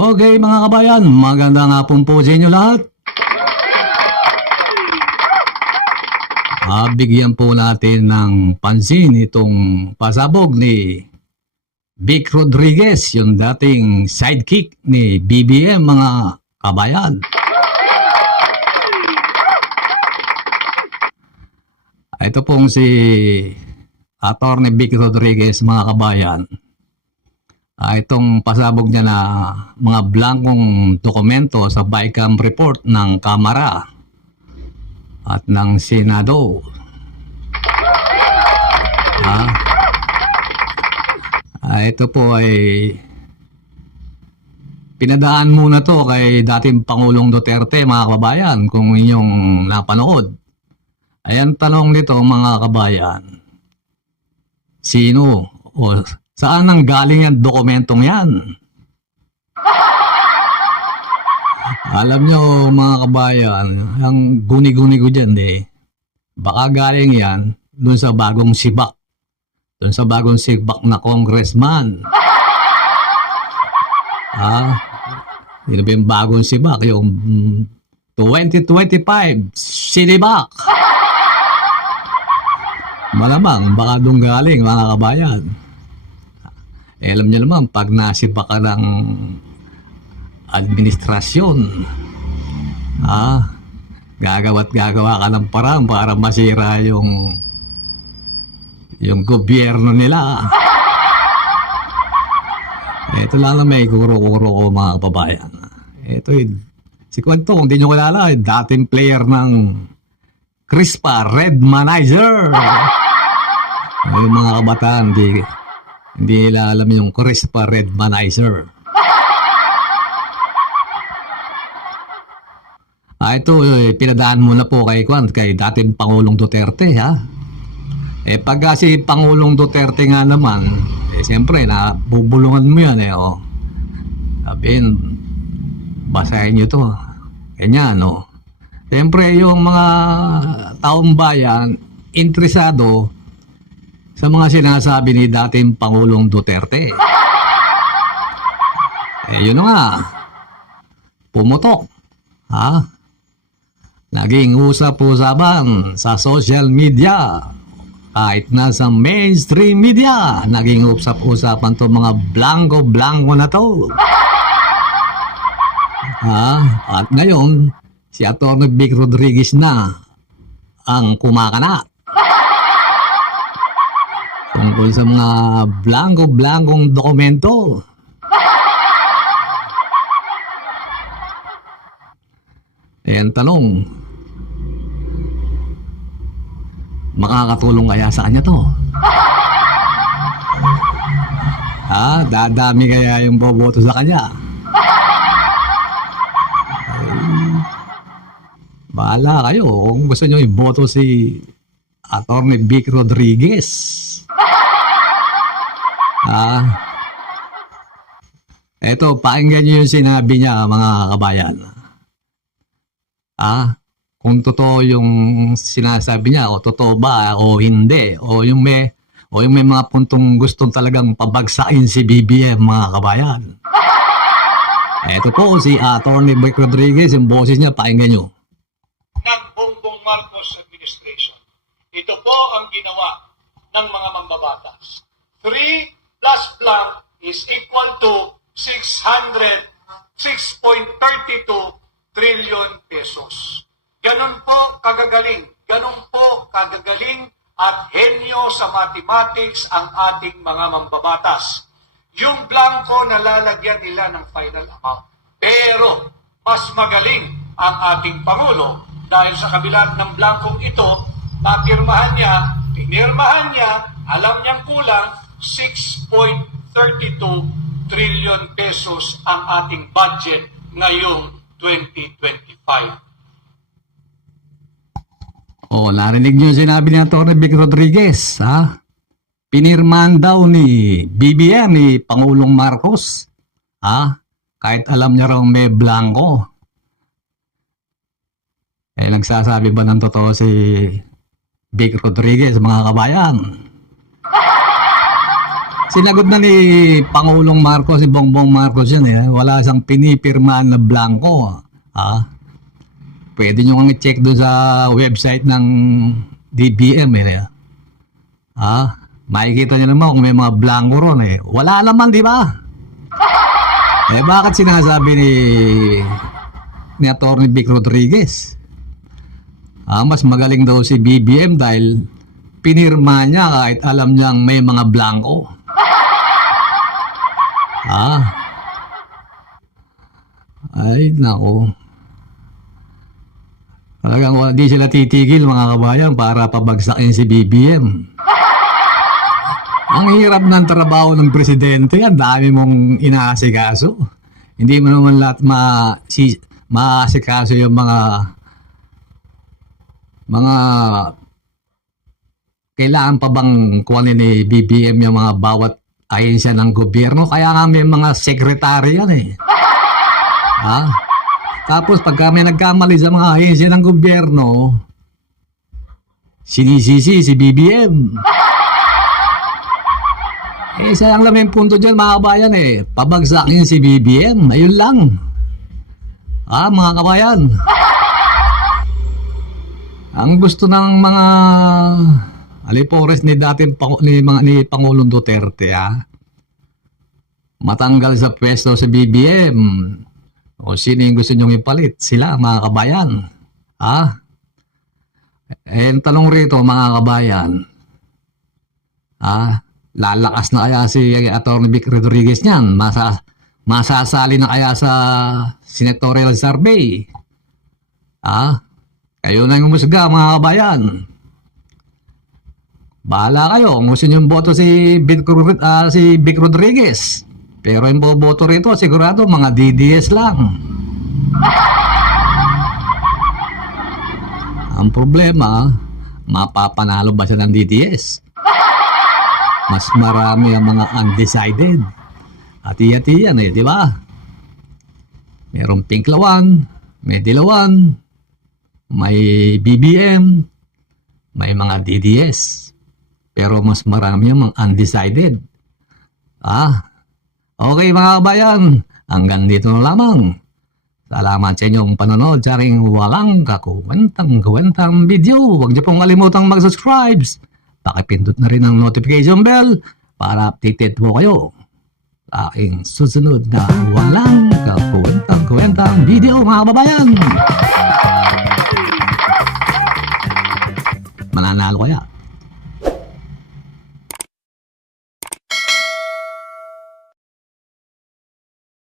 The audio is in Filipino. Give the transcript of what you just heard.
Okay mga kabayan, magandang hapon po sa inyo lahat. Bigyan po natin ng pansin itong pasabog ni Vic Rodriguez, yung dating sidekick ni BBM mga kabayan. Ito pong si Atty. Vic Rodriguez mga kabayan. Itong pasabog niya na mga blankong dokumento sa BICAM report ng Kamara at ng Senado. Ito po ay pinadaan muna to kay dating Pangulong Duterte mga kabayan kung inyong napanood. Ayan tanong nito mga kabayan. Sino o saan nang galing yung dokumentong yan? Alam nyo mga kabayan, ang guni-guni ko dyan baka galing yan dun sa bagong sibak. Dun sa bagong sibak na congressman. Yun ba yung bagong sibak? Yung 2025 sinibak. Malamang baka dun galing mga kabayan. Alam niyo naman, pag nasipa ka ng administrasyon, gagawa ka ng parang para masira yung gobyerno nila. Ito lang na may kuro-kuro ko mga kababayan. Ito si Kwento, kung di nyo kilala, dating player ng Crispa Redmanizer. Yung mga kabataan, hindi nila alam yung Crispa Redmanizer. Ito, pinadaan muna po kay dating Pangulong Duterte, pag si Pangulong Duterte nga naman, siyempre, nabubulungan mo yan, Sabihin, basahin nyo to. Ganyan, Siyempre, yung mga taong bayan, interesado sa mga sinasabi ni dating Pangulong Duterte. Yun nga. Pumutok. Naging usap-usapan sa social media. Kahit nasa mainstream media, naging usap-usapan to mga blanco-blanco na to. At ngayon, si Atty. Vic Rodriguez na ang kumakana tungkol sa mga blanco-blancong dokumento. Ayan tanong, makakatulong kaya sa kanya to? Dadami kaya yung boboto sa kanya? Bahala kayo kung gusto nyo iboto si Atty. Vic Rodriguez. Eto, pakinggan nyo yung sinabi niya mga kabayan. Kung totoo yung sinasabi niya, o totoo ba o hindi, o yung may mga puntong gustong talagang pabagsakin si BBM mga kabayan. Eto po si Atty. Vic Rodriguez, yung boses niya, pakinggan nyo. Ng Bongbong Marcos administration. Ito po ang ginawa ng mga mambabatas. 3 plus blank is equal to 6.32 trillion pesos. Ganun po kagagaling at henyo sa mathematics ang ating mga mambabatas. Yung blanco nalalagyan nila ng final amount. Pero mas magaling ang ating Pangulo dahil sa kabila ng blankong ito, pinirmahan niya, alam niyang kulang 6.32 trillion pesos ang ating budget ngayong 2025. Narinig niyo yung sinabi ni Atty. Vic Rodriguez, pinirmahan daw ni BBM, ni Pangulong Marcos, kahit alam niya raw may blanco. Nagsasabi ba ng totoo si Vic Rodriguez mga kabayan? Sinagot na ni Pangulong Marcos, si Bongbong Marcos yan eh. Wala siyang pinipirmahan na blanco. Pwede nyo kang i-check doon sa website ng DBM eh. Makikita nyo naman kung may mga blanco ron eh. Wala naman, di ba? Eh bakit sinasabi ni Atty. Vic Rodriguez? Mas magaling daw si BBM dahil pinirma niya kahit alam niyang may mga blanco. Ay, nako. Talagang di sila titigil mga kabayan para pabagsakin si BBM. Ang hirap ng trabaho ng presidente, ang dami mong inaasikaso. Hindi mo naman lahat maasikaso yung mga kailangan pa bang kuhanin ni BBM yung mga bawat ahensya ng gobyerno. Kaya nga may mga sekretary yan eh. Tapos pagka may nagkamali sa mga ahensya ng gobyerno, sinisisi si BBM. Sayang lang yung punto dyan mga kabayan eh. Pabagsakin si BBM. Ayun lang. Mga kabayan. Ang gusto ng mga alipores ni Pangulong Duterte matanggal sa pwesto si BBM. O sino yung gusto nyong ipalit? Sila mga kabayan. Ang tanong rito mga kabayan, lalakas na kaya si Atty. Vic Rodriguez niyan? Masasali na kaya sa senatorial survey? Kayo na yung umusga mga kabayan. Bahala kayo kung gusto nyo boto si Vic Rodriguez. Pero yung boboto rito sigurado mga DDS lang. Ang problema, mapapanalo ba siya ng DDS? Mas marami ang mga undecided. Hati-hati yan eh, di ba? Merong Pinklawan, may Dilawan, may BBM, may mga DDS. Pero mas marami ang mga undecided. Okay mga kabayan, hanggang dito na lamang. Salamat sa inyong panonood sa aking walang kakuwentang video. Huwag niyo pong kalimutang mag-subscribe. Pakipindot na rin ang notification bell para updated po kayo sa aking susunod na walang kakuwentang video mga kababayan. Mananalo kaya?